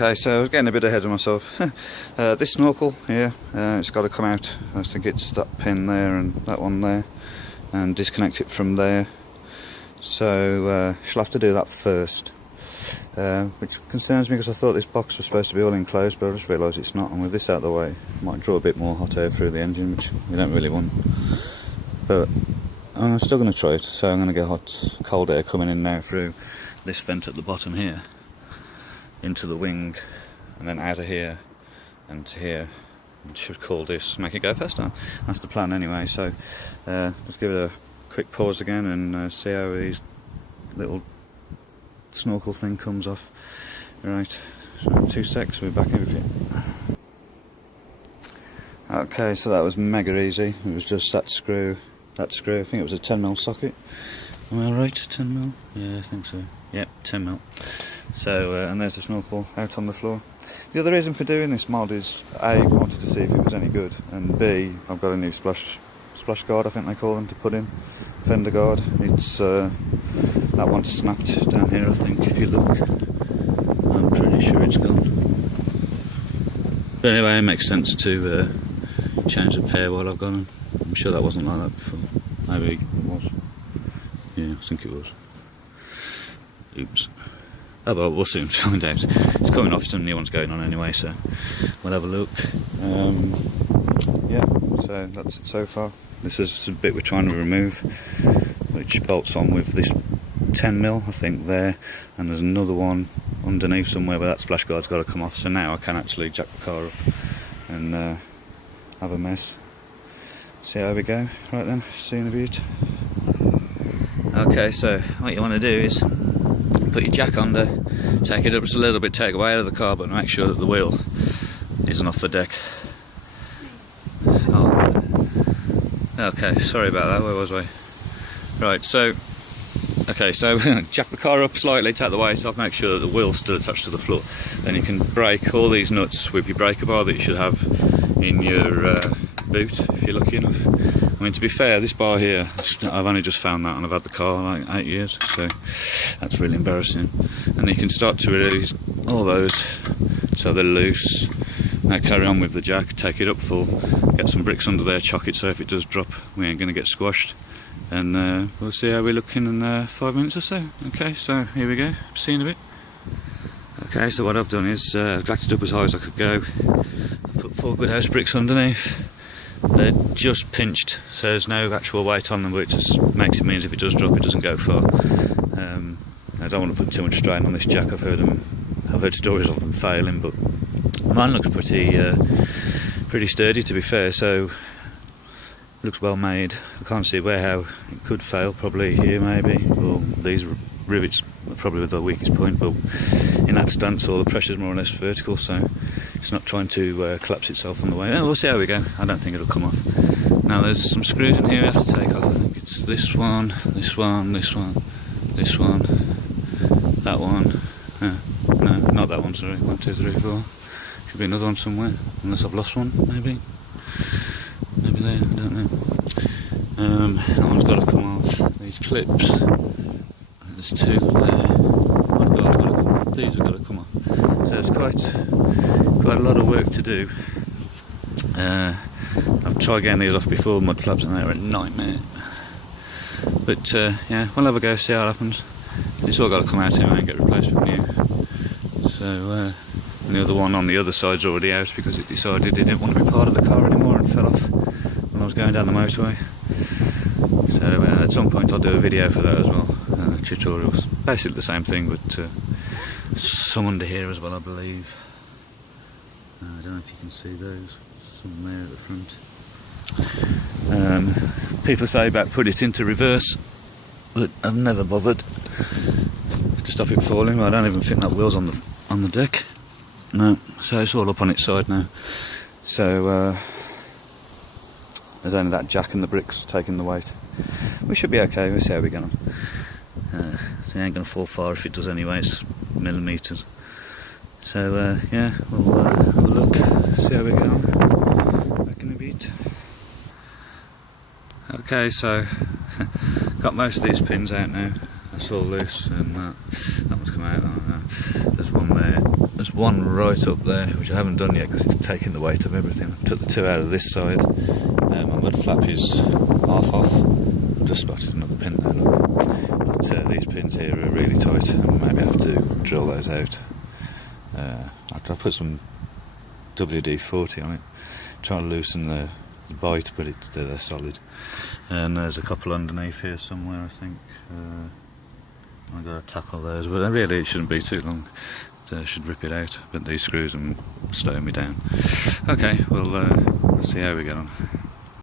Okay, so I was getting a bit ahead of myself. This snorkel here, it's got to come out. I think it's that pin there and that one there, and disconnect it from there. So she'll have to do that first, which concerns me because I thought this box was supposed to be all enclosed, but I just realised it's not, and with this out of the way it might draw a bit more hot air through the engine, which we don't really want. But I'm still going to try it, so I'm going to get cold air coming in now through this vent at the bottom here into the wing, and then out of here and to here. It should cool this, make it go faster. That's the plan anyway. So let's give it a quick pause again and see how these little snorkel thing comes off. Right, so 2 secs, we're back in with it. Okay, so that was mega easy. It was just that screw, I think it was a 10mm socket. Am I right, 10mm? Yeah, I think so. Yep, 10mm. So, and there's the snorkel out on the floor. The other reason for doing this mod is A, I wanted to see if it was any good, and B, I've got a new splash guard, I think they call them, to put in. Fender guard. It's that one's snapped down here, I think, if you look. I'm pretty sure it's gone. But anyway, it makes sense to change the pair while I've got them. I'm sure that wasn't like that before. Maybe it was. Yeah, I think it was. Oops. Oh well, we'll soon find out. It's coming off, some new ones going on anyway, so we'll have a look. Yeah, so that's it so far. This is the bit we're trying to remove, which bolts on with this 10mm, I think, there, and there's another one underneath somewhere where that splash guard's got to come off, so now I can actually jack the car up and have a mess. See how we go. Right then, see you in a bit. Okay, so what you want to do is put your jack under, take it up just a little bit, take away out of the car, but make sure that the wheel isn't off the deck. Oh. Okay, sorry about that, where was I? Right, so, okay, so jack the car up slightly, take the weight off, make sure that the wheel's still attached to the floor. Then you can brake all these nuts with your breaker bar that you should have in your boot, if you're lucky enough. I mean, to be fair, this bar here, I've only just found that and I've had the car like 8 years, so that's really embarrassing. And you can start to release all those so they're loose. Now carry on with the jack, take it up full, get some bricks under there, chock it so if it does drop we ain't going to get squashed. And we'll see how we look in 5 minutes or so. Okay, so here we go, see you in a bit. Okay, so what I've done is I've dragged it up as high as I could go, put 4 good house bricks underneath. They're just pinched, so there's no actual weight on them, but it just makes it means if it does drop, it doesn't go far. I don't want to put too much strain on this jack. I've heard stories of them failing, but mine looks pretty sturdy, to be fair. So looks well made. I can't see how it could fail. Probably here, maybe. Or these rivets are probably the weakest point, but in that stance, all the pressure's more or less vertical, so it's not trying to collapse itself on the way. Oh, we'll see how we go. I don't think it'll come off. Now there's some screws in here I have to take off. I think it's this one, this one, this one, this one, that one. No, not that one, sorry. 1, 2, 3, 4. Should be another one somewhere, unless I've lost one, maybe. Maybe there, I don't know. That one's got to come off. These clips, there's 2 there. One guy's got to come off. These have got to come off. So it's quite a lot of work to do. I've tried getting these off before, mud flaps, and they were a nightmare. But yeah, we'll have a go, see how it happens. It's all got to come out anyway and get replaced with new. So and the other one on the other side's already out because it decided it didn't want to be part of the car anymore and fell off when I was going down the motorway. So at some point I'll do a video for that as well, tutorials. Basically the same thing, but some under here as well, I believe. I don't know if you can see those, some there at the front. People say about put it into reverse, but I've never bothered to stop it falling. I don't even think that wheel's on the deck. No, so it's all up on its side now. So there's only that jack and the bricks taking the weight. We should be okay. We'll see how we get on. So it ain't going to fall far. If it does anyway, it's millimetres. So yeah, we'll have a look, see how we get on. Back in a bit. Okay, so got most of these pins out now. That's all loose, and that one's come out. There's one there. There's one right up there, which I haven't done yet because it's taking the weight of everything. I took the two out of this side. My mud flap is half off. I've just spotted another pin there, look. But these pins here are really tight, and maybe have to drill those out. I'll put some WD-40 on it, try to loosen the bite, but they're solid. And there's a couple underneath here somewhere, I think. I've got to tackle those, but really it shouldn't be too long. I should rip it out, but these screws are slowing me down. Okay, well, let's see how we get on.